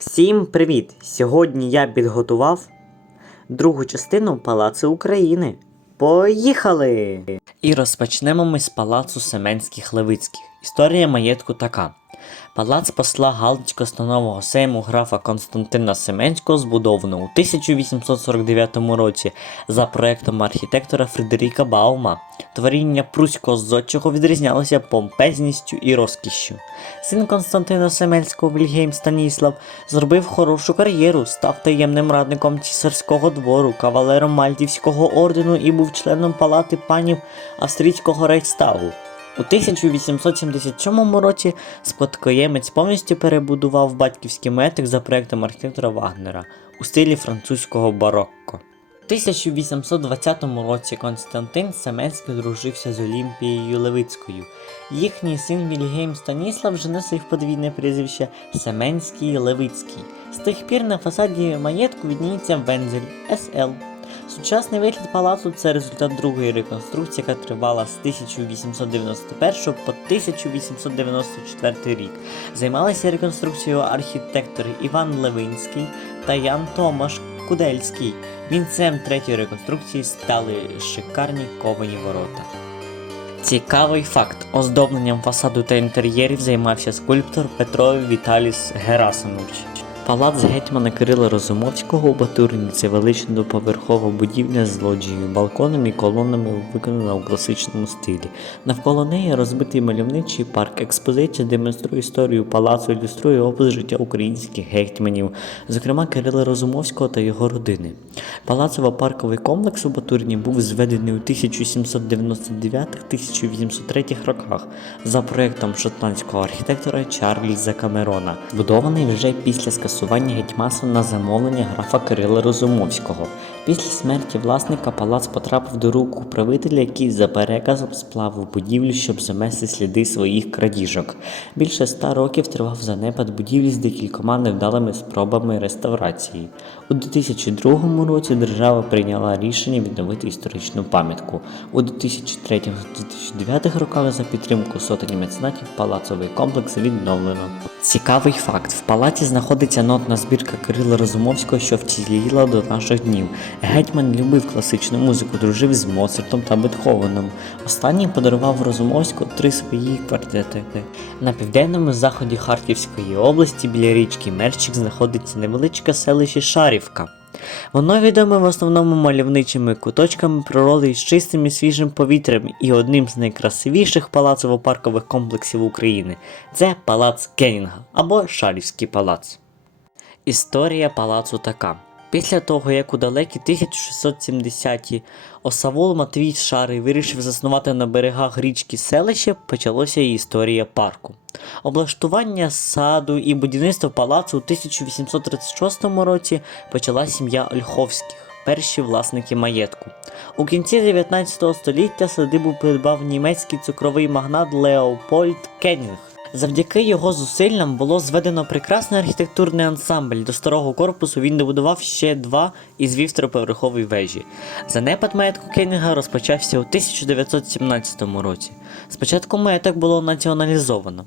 Всім привіт! Сьогодні я підготував другу частину Палацу України. Поїхали! І розпочнемо ми з палацу Семенських Левицьких. Історія маєтку така. Палац посла Галицько-станового сейму графа Константина Семенського збудовано у 1849 році за проектом архітектора Фредеріка Баума. Творіння пруського зодчого відрізнялося помпезністю і розкішшю. Син Константина Семельського Вільгейм Станіслав зробив хорошу кар'єру, став таємним радником цісарського двору, кавалером Мальтівського ордену і був членом палати панів австрійського рейхстагу. У 1877 році спадкоємець повністю перебудував батьківський маєток за проектом архітектора Вагнера у стилі французького барокко. У 1820 році Константин Семенський дружився з Олімпією Левицькою. Їхній син Вільгейм Станіслав вже носив подвійне прізвище Семенський Левицький. З тих пір на фасаді маєтку відніється вензель СЛ. Сучасний вигляд палацу це результат другої реконструкції, яка тривала з 1891 по 1894 рік. Займалися реконструкцією архітектори Іван Левинський та Ян Томаш Кудельський. Вінцем третьої реконструкції стали шикарні ковані ворота. Цікавий факт: оздобленням фасаду та інтер'єрів займався скульптор Петро Віталіс Герасимович. Палац гетьмана Кирила Розумовського у Батурині це велична двоповерхова будівля з лоджією, балконом і колонами виконана у класичному стилі. Навколо неї розбитий мальовничий парк. Експозиція демонструє історію палацу, ілюструє опис життя українських гетьманів, зокрема Кирила Розумовського та його родини. Палацово-парковий комплекс у Батурині був зведений у 1799-1803 роках за проектом шотландського архітектора Чарльза Камерона, збудований вже після скасування гетьмасу на замовлення графа Кирила Розумовського. Після смерті власника палац потрапив до рук управителя, який за переказом сплавив будівлю, щоб замести сліди своїх крадіжок. Більше ста років тривав занепад будівлі з декількома невдалими спробами реставрації. У 2002 році держава прийняла рішення відновити історичну пам'ятку. У 2003-2009 роках за підтримку сотень меценатів палацовий комплекс відновлено. Цікавий факт: в палаці знаходиться нотна збірка Кирила Розумовського, що вціліла до наших днів. Гетьман любив класичну музику, дружив з Моцартом та Бетховеном. Останній подарував Розумовську три свої квартети. На південному заході Харківської області біля річки Мерчик знаходиться невеличке селище Шарівка. Воно відоме в основному мальовничими куточками природи з чистим і свіжим повітрям і одним з найкрасивіших палацово-паркових комплексів України це палац Кенінга або Шарівський палац. Історія палацу така. Після того, як у далекі 1670-ті Осавол Матвій Шарий вирішив заснувати на берегах річки селище, почалося і історія парку. Облаштування саду і будівництво палацу у 1836 році почала сім'я Ольховських, перші власники маєтку. У кінці 19 століття садибу придбав німецький цукровий магнат Леопольд Кеннінг. Завдяки його зусиллям було зведено прекрасний архітектурний ансамбль. До старого корпусу він добудував ще два і звів триповерхові вежі. Занепад маєтку Кеннінга розпочався у 1917 році. Спочатку маєток було націоналізовано.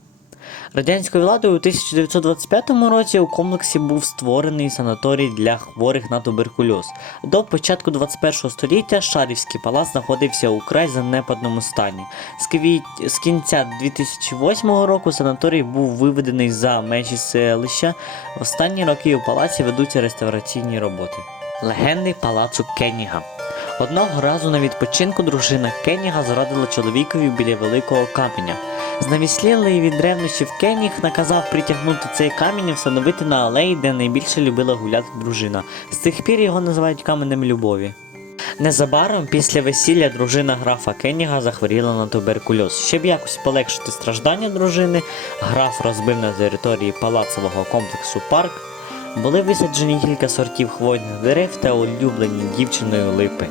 Радянською владою у 1925 році у комплексі був створений санаторій для хворих на туберкульоз. До початку 21 століття Шарівський палац знаходився у край занепадному стані. З, квіт- з кінця 2008 року санаторій був виведений за межі селища. В останні роки у палаці ведуться реставраційні роботи. Легенди палацу Кенніга. Одного разу на відпочинку дружина Кенніга зрадила чоловікові біля великого каменя. Знавіслілий від ревнощів Кенніг наказав притягнути цей камінь і встановити на алеї, де найбільше любила гуляти дружина. З тих пір його називають каменем любові. Незабаром після весілля дружина графа Кенніга захворіла на туберкульоз. Щоб якось полегшити страждання дружини, граф розбив на території палацового комплексу парк. Були висаджені кілька сортів хвойних дерев та улюблені дівчиною липи.